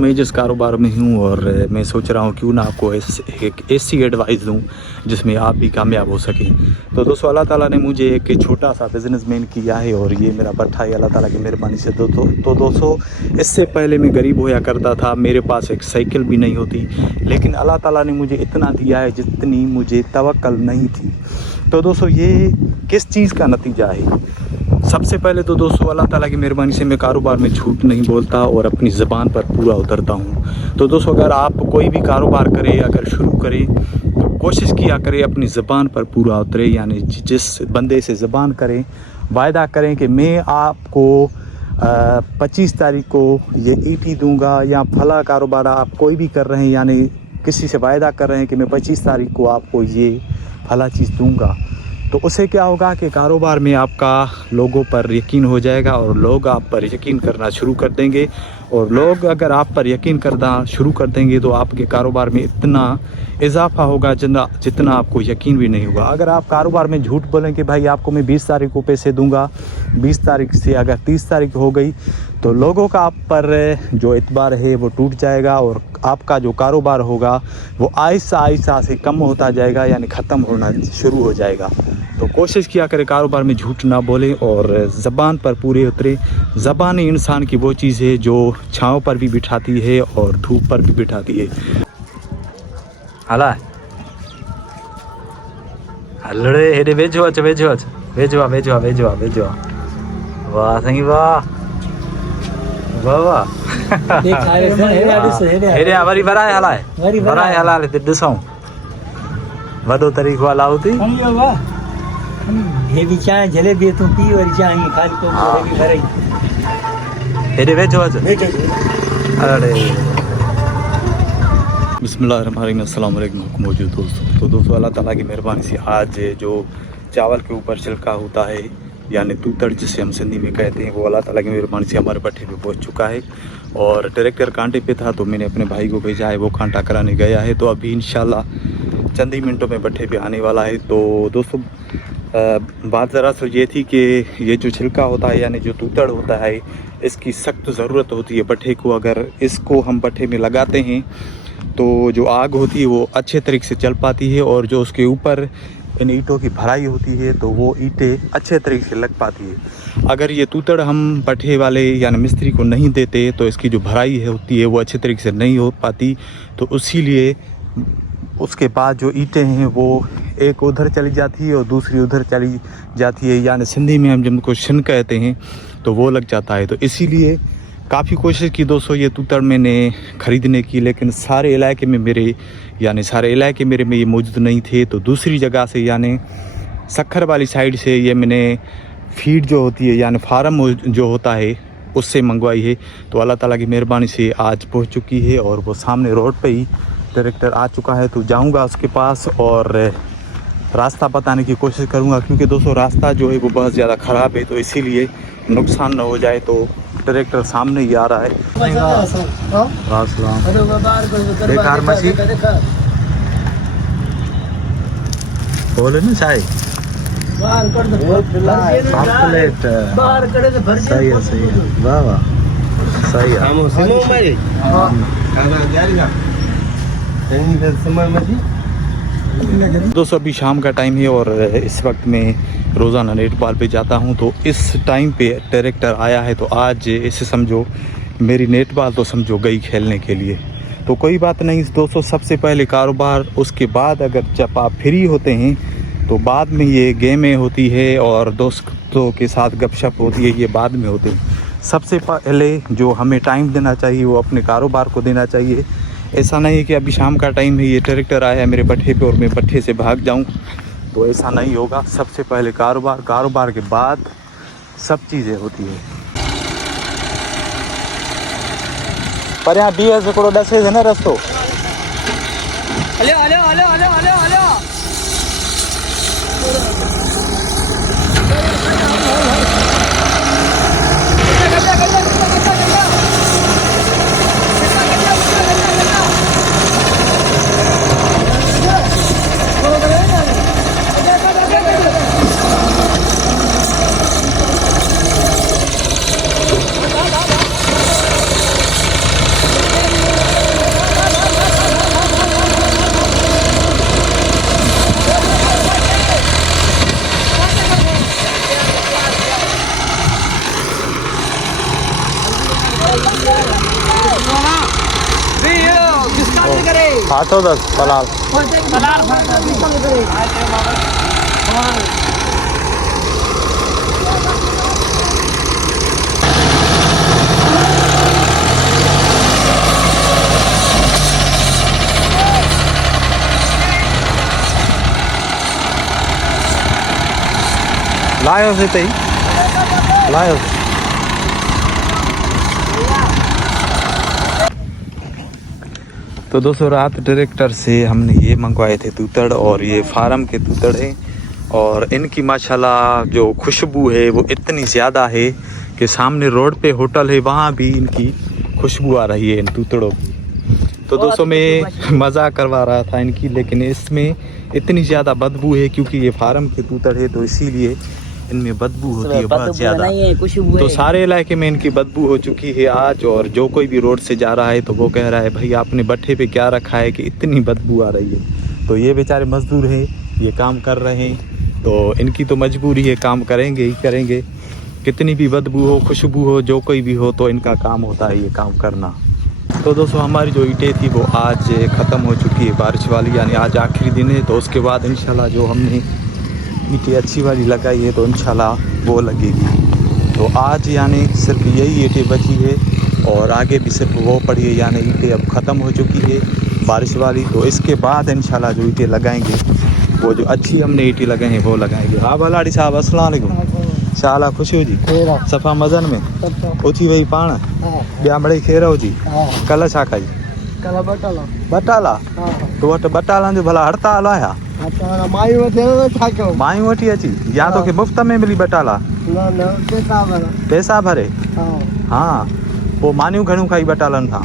मैं जिस कारोबार में हूँ और मैं सोच रहा हूँ क्यों ना आपको एक ऐसी एडवाइस दूँ जिसमें आप भी कामयाब हो सकें। तो दोस्तों अल्लाह ताला ने मुझे एक छोटा सा बिज़नेसमैन किया है और ये मेरा भट्ठा है अल्लाह ताला की मेहरबानी से। तो दोस्तों इससे पहले मैं गरीब होया करता था, मेरे पास एक साइकिल भी नहीं होती, लेकिन अल्लाह ताला ने मुझे इतना दिया है जितनी मुझे तवक्कल नहीं थी। तो दोस्तों ये किस चीज़ का नतीजा है? सबसे पहले तो दोस्तों अल्लाह ताला की मेहरबानी से मैं कारोबार में झूठ नहीं बोलता और अपनी ज़बान पर पूरा उतरता हूँ। तो दोस्तों अगर आप कोई भी कारोबार करें, अगर शुरू करें तो कोशिश किया करें अपनी ज़बान पर पूरा उतरे, यानी जिस बंदे से ज़बान करें, वायदा करें कि मैं आपको 25 तारीख को ये ईटी दूंगा, या फला कारोबार आप कोई भी कर रहे हैं, यानी किसी से वायदा कर रहे हैं कि मैं 25 तारीख को आपको ये फला चीज़ दूंगा, तो उससे क्या होगा कि कारोबार में आपका लोगों पर यकीन हो जाएगा और लोग आप पर यकीन करना शुरू कर देंगे। और लोग अगर आप पर यकीन करना शुरू कर देंगे तो आपके कारोबार में इतना इजाफा होगा जितना आपको यकीन भी नहीं होगा। अगर आप कारोबार में झूठ बोलें कि भाई आपको मैं 20 तारीख को पैसे दूंगा, 20 तारीख से अगर 30 तारीख हो गई तो लोगों का आप पर जो एतबार है वो टूट जाएगा और आपका जो कारोबार होगा वो आहिस्ता आहिस्ता से कम होता जाएगा, यानी ख़त्म होना शुरू हो जाएगा। तो कोशिश किया करें कारोबार में झूठ ना बोलें और ज़बान पर पूरे उतरे। ज़बान ही इंसान की वो चीज़ है जो छाँव पर भी बिठाती है और धूप पर भी बिठाती है। हला हलड़े हेडे भेजो वाह सही वाह वाह वाह हेडे वरी वराए हलाए ते ॾिसूं वॾो तरीक़ो हलाऊ थी। हे भी चाय जलेबी तू पी और चाय खाली को भी भरई हेडे भेजो अरे बिस्मिल्लाहिर्रहमानिर्रहीम, अस्सलाम वालेकुम मौजूद दोस्तों। तो दोस्तों अल्लाह ताला की मेहरबानी से आज जो चावल के ऊपर छिलका होता है, यानी तूतड़ जिसे हम सिंधी में कहते हैं, वो अल्लाह ताला की मेहरबानी से हमारे भट्ठे पे पहुंच चुका है। और ट्रैक्टर कांटे पे था तो मैंने अपने भाई को भेजा है, वो कांटा कराने गया है। तो अभी इंशाल्लाह चंद ही मिनटों में भट्ठे पे आने वाला है। तो दोस्तों बात ज़रा सो ये थी कि ये जो छिलका होता है, यानी जो तूतड़ होता है, इसकी सख्त ज़रूरत होती है भट्ठे को। अगर इसको हम भट्ठे में लगाते हैं तो जो आग होती है वो अच्छे तरीके से चल पाती है और जो उसके ऊपर इन ईंटों की भराई होती है तो वो ईंटें अच्छे तरीके से लग पाती है। अगर ये तूतड़ हम भट्ठे वाले यानी मिस्त्री को नहीं देते तो इसकी जो भराई होती है वो अच्छे तरीके से नहीं हो पाती। तो इसीलिए उसके बाद जो ईंटें हैं वो एक उधर चली जाती है और दूसरी उधर चली जाती है, यानी सिंधी में हम जिनको शिन कहते हैं, तो वो लग जाता है। तो इसीलिए काफ़ी कोशिश की दोस्तों ये तूतड़ मैंने ख़रीदने की, लेकिन सारे इलाके में मेरे में ये मौजूद नहीं थे। तो दूसरी जगह से यानी सक्खर वाली साइड से ये मैंने फीड जो होती है यानी फार्म जो होता है उससे मंगवाई है। तो अल्लाह ताला की मेहरबानी से आज पहुंच चुकी है और वो सामने रोड पे ही ट्रैक्टर आ चुका है। तो जाऊंगा उसके पास और रास्ता बताने की कोशिश करूंगा, क्योंकि दोस्तों रास्ता जो है वो बहुत ज़्यादा ख़राब है, तो इसीलिए नुकसान न हो जाए। तो ट्रैक्टर सामने ही आ रहा है। बेकार मछली बोले ना साई सही है वाह वाह सही है। दोस्तों अभी शाम का टाइम है और इस वक्त मैं रोज़ाना नेटबॉल पे जाता हूं। तो इस टाइम पे ट्रैक्टर आया है, तो आज इसे समझो मेरी नेटबॉल तो समझो गई खेलने के लिए। तो कोई बात नहीं दोस्तों, सबसे पहले कारोबार, उसके बाद अगर जब आप फ्री होते हैं तो बाद में ये गेमें होती है और दोस्तों के साथ गपशप होती है, ये बाद में होते हैं। सबसे पहले जो हमें टाइम देना चाहिए वो अपने कारोबार को देना चाहिए। ऐसा नहीं है कि अभी शाम का टाइम है, ये ट्रैक्टर आया है मेरे भट्ठे पे और मैं भट्ठे से भाग जाऊं, तो ऐसा नहीं होगा। सबसे पहले कारोबार के बाद सब चीज़ें होती है। पर यहाँ बीए से कोड़ो 10 है ना रस्तो। फाटो दस पलाल लायो से तई लायो। तो दोस्तों रात डायरेक्टर से हमने ये मंगवाए थे तूतड़, और ये फार्म के तूतड़ हैं, और इनकी माशाल्लाह जो खुशबू है वो इतनी ज़्यादा है कि सामने रोड पे होटल है, वहाँ भी इनकी खुशबू आ रही है इन तूतड़ों की। तो दोस्तों मैं मज़ाक करवा रहा था इनकी, लेकिन इसमें इतनी ज़्यादा बदबू है क्योंकि ये फार्म के तूतड़ है, तो इसीलिए इनमें बदबू होती है बहुत ज़्यादा। तो सारे इलाके में इनकी बदबू हो चुकी है आज, और जो कोई भी रोड से जा रहा है तो वो कह रहा है भाई आपने भट्ठे पे क्या रखा है कि इतनी बदबू आ रही है। तो ये बेचारे मजदूर हैं, ये काम कर रहे हैं, तो इनकी तो मजबूरी है, काम करेंगे ही करेंगे, कितनी भी बदबू हो खुशबू हो जो कोई भी हो, तो इनका काम होता है ये काम करना। तो दोस्तों हमारी जो ईंटें थी वो आज ख़त्म हो चुकी है बारिश वाली, यानी आज आखिरी दिन है। तो उसके बाद इंशाल्लाह जो हमने ईंटें अच्छी वाली लगाई है तो इंशाल्लाह वो लगेगी। तो आज यानी सिर्फ यही ईंटें बची है, और आगे भी सिर्फ वो पड़ी है, यानी ईंटें अब ख़त्म हो चुकी है बारिश वाली। तो इसके बाद इंशाल्लाह जो ईंटें लगाएंगे वो जो अच्छी हमने ईंटें लगाए हैं वो लगाएंगे। हाँ बलाड़ी साहब अस्सलाम वालेकुम, शाला खुशी हो जी, सफ़ा मज़न में उथी वही पाण ॿिया मिड़ई खेर हो जी। कल छा खाई? कल बटाला बटाला। तो वटि बटालनि जो भला हड़ताल आया? मायूं वठी अची या तोखे मुफ़्त में मिली बटाला? पैसा भरे? हाँ पोइ मानियूं घणियूं खाई बटालनि खां?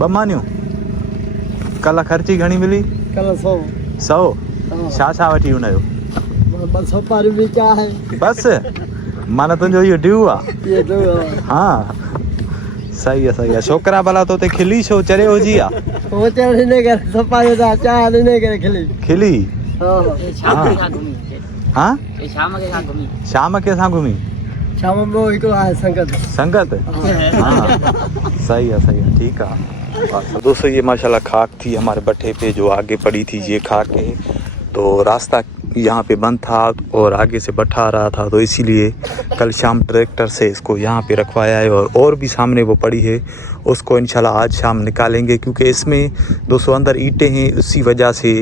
ॿ मानियूं। कल ख़र्ची घणी मिली? 100। छा छा वठी हुनजो? बस माना तुंहिंजो इहो ड्यू आहे? हाँ सही आहे। छोकिरा भला तो ते खिली छो चरे हो जी आहे? खिली? हाँ शाम के सां घुमी? संगत? हाँ सही है ठीक है। दोस्तों ये माशाल्लाह खाक थी हमारे भट्ठे पे जो आगे पड़ी थी, ये खाक है। तो रास्ता यहाँ पे बंद था और आगे से भट्ठा आ रहा था, तो इसीलिए कल शाम ट्रैक्टर से इसको यहाँ पे रखवाया है, और भी सामने वो पड़ी है उसको इंशाल्लाह आज शाम निकालेंगे, क्योंकि इसमें 200 अंदर ईंटें हैं, उसी वजह से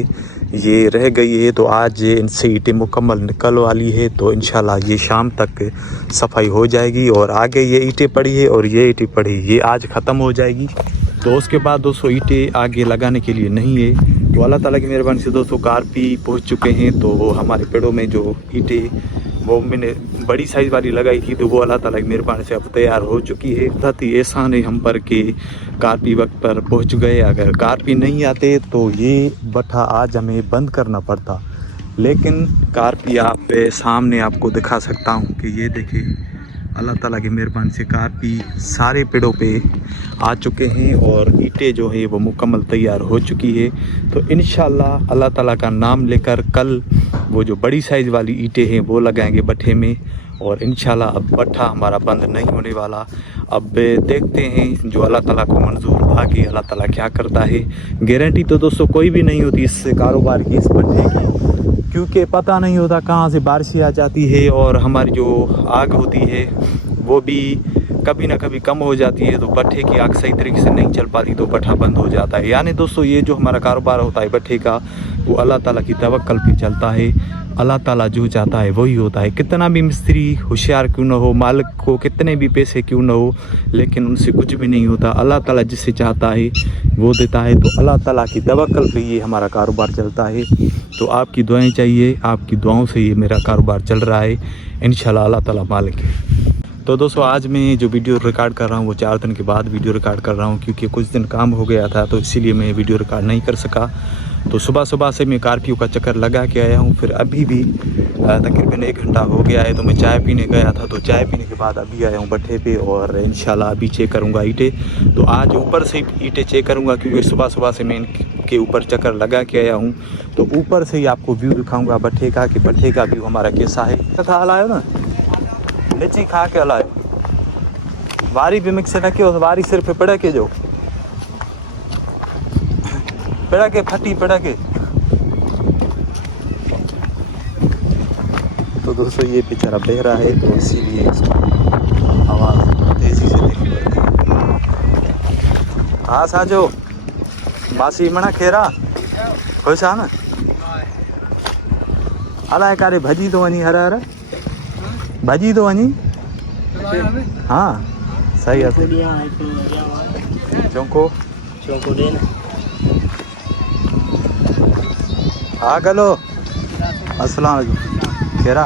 ये रह गई है। तो आज इनसे ईंटें मुकम्मल निकल वाली है, तो इंशाल्लाह ये शाम तक सफाई हो जाएगी। और आगे ये ईंटें पड़ी है और ये ईंटें पड़ी, ये आज ख़त्म हो जाएगी। तो उसके बाद 200 ईंटें आगे लगाने के लिए नहीं है। तो अल्लाह ताला की मेहरबानी से दोस्तों कारपी पहुंच चुके हैं। तो वो हमारे पेड़ों में जो ईंटें वो मैंने बड़ी साइज़ वाली लगाई थी, तो वो अल्लाह ताला की मेहरबानी से अब तैयार हो चुकी है। बहुत ही एहसान है हम पर कि कारपी वक्त पर पहुंच गए। अगर कारपी नहीं आते तो ये भट्ठा आज हमें बंद करना पड़ता, लेकिन कारपी आप सामने आपको दिखा सकता हूँ कि ये देखिए अल्लाह ताला की मेहरबानी से कारपी सारे पेड़ों पे आ चुके हैं, और ईंटें जो है वो मुकम्मल तैयार हो चुकी है। तो इंशाल्लाह अल्लाह ताला का नाम लेकर कल वो जो बड़ी साइज़ वाली ईंटें हैं वो लगाएंगे भट्ठे में, और इंशाल्लाह अब भट्ठा हमारा बंद नहीं होने वाला। अब देखते हैं जो अल्लाह ताला को मंजूर, आगे अल्लाह ताला क्या करता है। गारंटी तो दोस्तों कोई भी नहीं होती इस कारोबार की, इस भट्ठे की, क्योंकि पता नहीं होता कहाँ से बारिश आ जाती है, और हमारी जो आग होती है वो भी कभी ना कभी कम हो जाती है। तो भट्ठे की आग सही तरीके से नहीं चल पाती तो भट्ठा बंद हो जाता है। यानी दोस्तों ये जो हमारा कारोबार होता है भट्ठे का, वो अल्लाह ताला की तवक्कल पे चलता है। अल्लाह ताला जो चाहता है वही होता है। कितना भी मिस्त्री होशियार क्यों ना हो, मालिक को कितने भी पैसे क्यों ना हो, लेकिन उनसे कुछ भी नहीं होता। अल्लाह ताला जिससे चाहता है वो देता है। तो अल्लाह ताला की तवक्कल पे ये हमारा कारोबार चलता है। तो आपकी दुआएं चाहिए, आपकी दुआओं से ये मेरा कारोबार चल रहा है। इंशाल्लाह अल्लाह ताला मालिक है। तो दोस्तों आज मैं जो वीडियो रिकॉर्ड कर रहा हूँ वो 4 दिन के बाद वीडियो रिकॉर्ड कर रहा हूँ, क्योंकि कुछ दिन काम हो गया था, तो इसीलिए मैं वीडियो रिकॉर्ड नहीं कर सका। तो सुबह से मैं कारपियों का चक्कर लगा के आया हूँ। फिर अभी भी तकरीबन 1 घंटा हो गया है, तो मैं चाय पीने गया था। तो चाय पीने के बाद अभी आया हूँ भट्ठे पे, और इंशाल्लाह अभी चेक करूँगा ईंटें। तो आज ऊपर से ईंटें चेक करूँगा, क्योंकि सुबह से मैं इनके ऊपर चक्कर लगा के आया हूँ। तो ऊपर से ही आपको व्यू दिखाऊँगा भट्ठे का, कि भट्ठे का व्यू हमारा कैसा है। खा हलायो ना लीची खा के हलायो, वारी भी मिक्स न कयो, वारी सिर्फ पिड़ के जो पड़ा के फटी पड़ा के। तो दोस्तों ये बेचारा बह रहा है तो इसीलिए इसको आवाज़ तेज़ी से देनी पड़ती है। हाँ साजो मासी मना खेरा खुश आ न अलाए कारे भजी तो वञी हर हर भजी तो वञी। हाँ सही है चौंको हाँ गलो अस्सलाम वालेकुम खेरा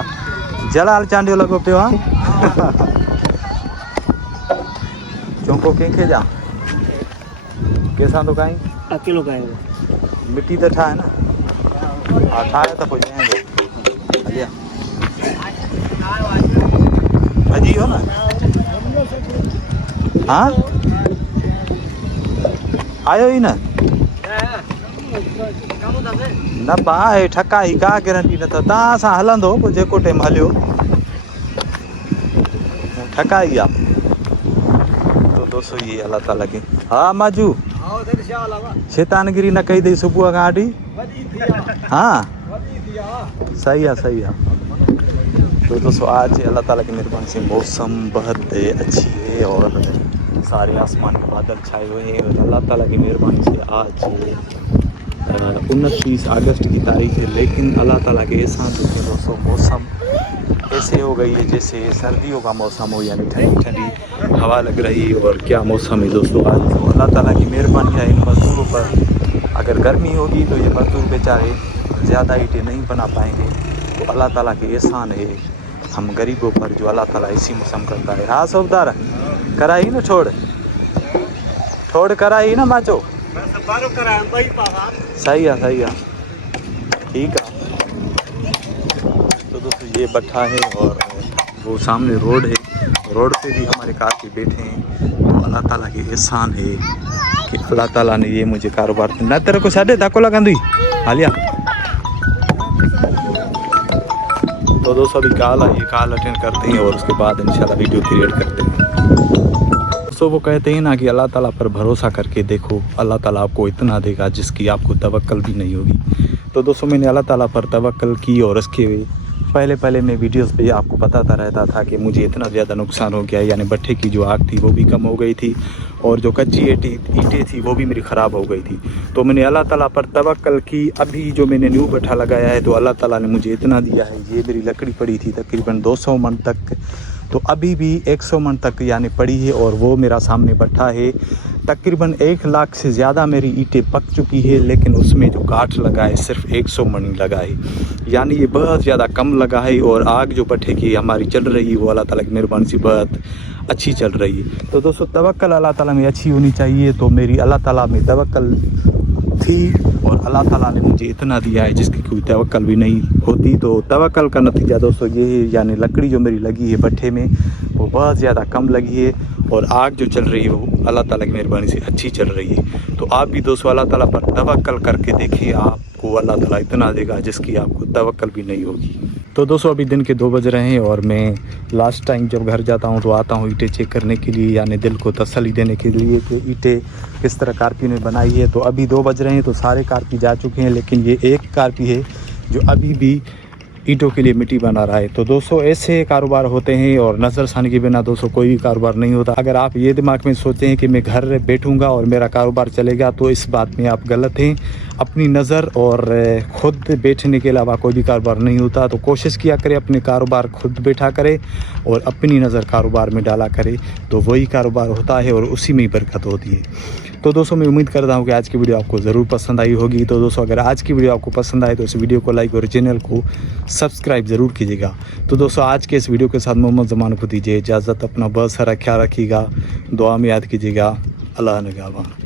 जलाल चांडियो लगो पियो। हाँ चौंको कंहिंखे जा कंहिंसां थो खाई अकेलो खाएंगे मिट्टी त ठाहे न। हा ठाहे त पोइ ॾियां हलिया भॼी वियो न। हाँ आयो ई न न भाउ ठका ई का गारंटी न अथव तव्हां सां हलंदो पोइ जेको टाइम हलियो ठका ई आहे। तो दोस्तों ये अल्लाह ताला के हाँ माजू शैतानगिरी न कही अथई सुबुह खां वठी। हाँ सही है। तो दोस्तों आज अल्लाह ताला की मेहरबानी से मौसम बहुत अच्छी है और सारे आसमान में बादल छाए हुए हैं और अल्लाह ताला की मेहरबानी से आज 29 अगस्त की तारीख है। लेकिन अल्लाह ताला के एहसान से दोस्तों मौसम ऐसे हो गई है जैसे सर्दियों का मौसम हो, यानी ठंडी ठंडी हवा लग रही है। और क्या मौसम है दोस्तों आज। तो अल्लाह ताला की मेहरबानी है इन मज़दूरों पर। अगर गर्मी होगी तो ये मज़दूर बेचारे ज़्यादा ईंटें नहीं बना पाएंगे। तो अल्लाह ताला के एहसान है हम गरीबों पर जो अल्लाह ताला इसी मौसम करता है। हाँ सौदार कराई न छोड़ कराई न माचो सही है ठीक है। तो दोस्तों ये भट्ठा है और वो सामने रोड है, रोड पे भी हमारे कार पे बैठे हैं। तो अल्लाह ताला के एहसान है कि अल्लाह ताला ने ये मुझे कारोबार न तेरे को साढ़े धक्को लगंदी हालिया। तो दोस्तों अभी कॉल अटेंड करते हैं और उसके बाद इंशाल्लाह वीडियो क्रिएट करते हैं। तो वो कहते हैं ना कि अल्लाह ताला पर भरोसा करके देखो, अल्लाह ताला आपको इतना देगा जिसकी आपको तवक्कल भी नहीं होगी। तो दोस्तों मैंने अल्लाह ताला पर तवक्कल की और इसके पहले मैं वीडियोस पे आपको बताता रहता था कि मुझे इतना ज़्यादा नुकसान हो गया, यानी भट्ठे की जो आग थी वो भी कम हो गई थी और जो कच्ची ईंटें थी वो भी मेरी ख़राब हो गई थी। तो मैंने अल्लाह ताला पर तवक्कल की। अभी जो मैंने न्यू भट्ठा लगाया है तो अल्लाह ताला ने मुझे इतना दिया है। ये मेरी लकड़ी पड़ी थी तकरीबन 200 मन तक, तो अभी भी 100 मन तक यानी पड़ी है। और वो मेरा सामने भट्ठा है, तकरीबन 1 लाख से ज़्यादा मेरी ईंटें पक चुकी है। लेकिन उसमें जो काठ लगा है सिर्फ 100 मन लगा है, यानी ये बहुत ज़्यादा कम लगा है। और आग जो भट्ठे की हमारी चल रही है वो अल्लाह ताला की मेहरबानी से बहुत अच्छी चल रही है। तो दोस्तों तवक्कल अल्लाह ताला में अच्छी होनी चाहिए। तो मेरी अल्लाह ताला में तवक्कल थी और अल्लाह ताला ने मुझे इतना दिया है जिसकी कोई तवक्कल भी नहीं होती। तो तवक्कल का नतीजा दोस्तों ये है, यानी लकड़ी जो मेरी लगी है भट्ठे में वो बहुत ज़्यादा कम लगी है और आग जो चल रही है वो अल्लाह ताला की मेहरबानी से अच्छी चल रही है। तो आप भी दोस्तों अल्लाह ताला पर तवक्कल करके देखिए, आपको अल्लाह ताला इतना देगा जिसकी आपको तवक्कल भी नहीं होगी। तो दोस्तों अभी दिन के 2 बज रहे हैं और मैं लास्ट टाइम जब घर जाता हूँ तो आता हूँ ईंटें चेक करने के लिए, यानी दिल को तसल्ली देने के लिए कि ईंटें किस तरह कारपी ने बनाई है। तो अभी 2 बज रहे हैं तो सारे कारपी जा चुके हैं, लेकिन ये एक कारपी है जो अभी भी ईंटों के लिए मिट्टी बना रहा है। तो दोस्तों ऐसे कारोबार होते हैं और नज़रसानी के बिना दोस्तों कोई भी कारोबार नहीं होता। अगर आप ये दिमाग में सोचते हैं कि मैं घर बैठूंगा और मेरा कारोबार चलेगा तो इस बात में आप गलत हैं। अपनी नज़र और ख़ुद बैठने के अलावा कोई भी कारोबार नहीं होता। तो कोशिश किया करें अपने कारोबार खुद बैठा करे और अपनी नज़र कारोबार में डाला करे, तो वही कारोबार होता है और उसी में ही बरकत होती है। तो दोस्तों मैं उम्मीद करता हूँ कि आज की वीडियो आपको ज़रूर पसंद आई होगी। तो दोस्तों अगर आज की वीडियो आपको पसंद आए तो इस वीडियो को लाइक और चैनल को सब्सक्राइब ज़रूर कीजिएगा। तो दोस्तों आज के इस वीडियो के साथ मोहम्मद ज़मान को दीजिए इजाज़त। अपना बहुत सारा ख्याल रखिएगा, दुआ में याद कीजिएगा। अल्लाह निगहबान।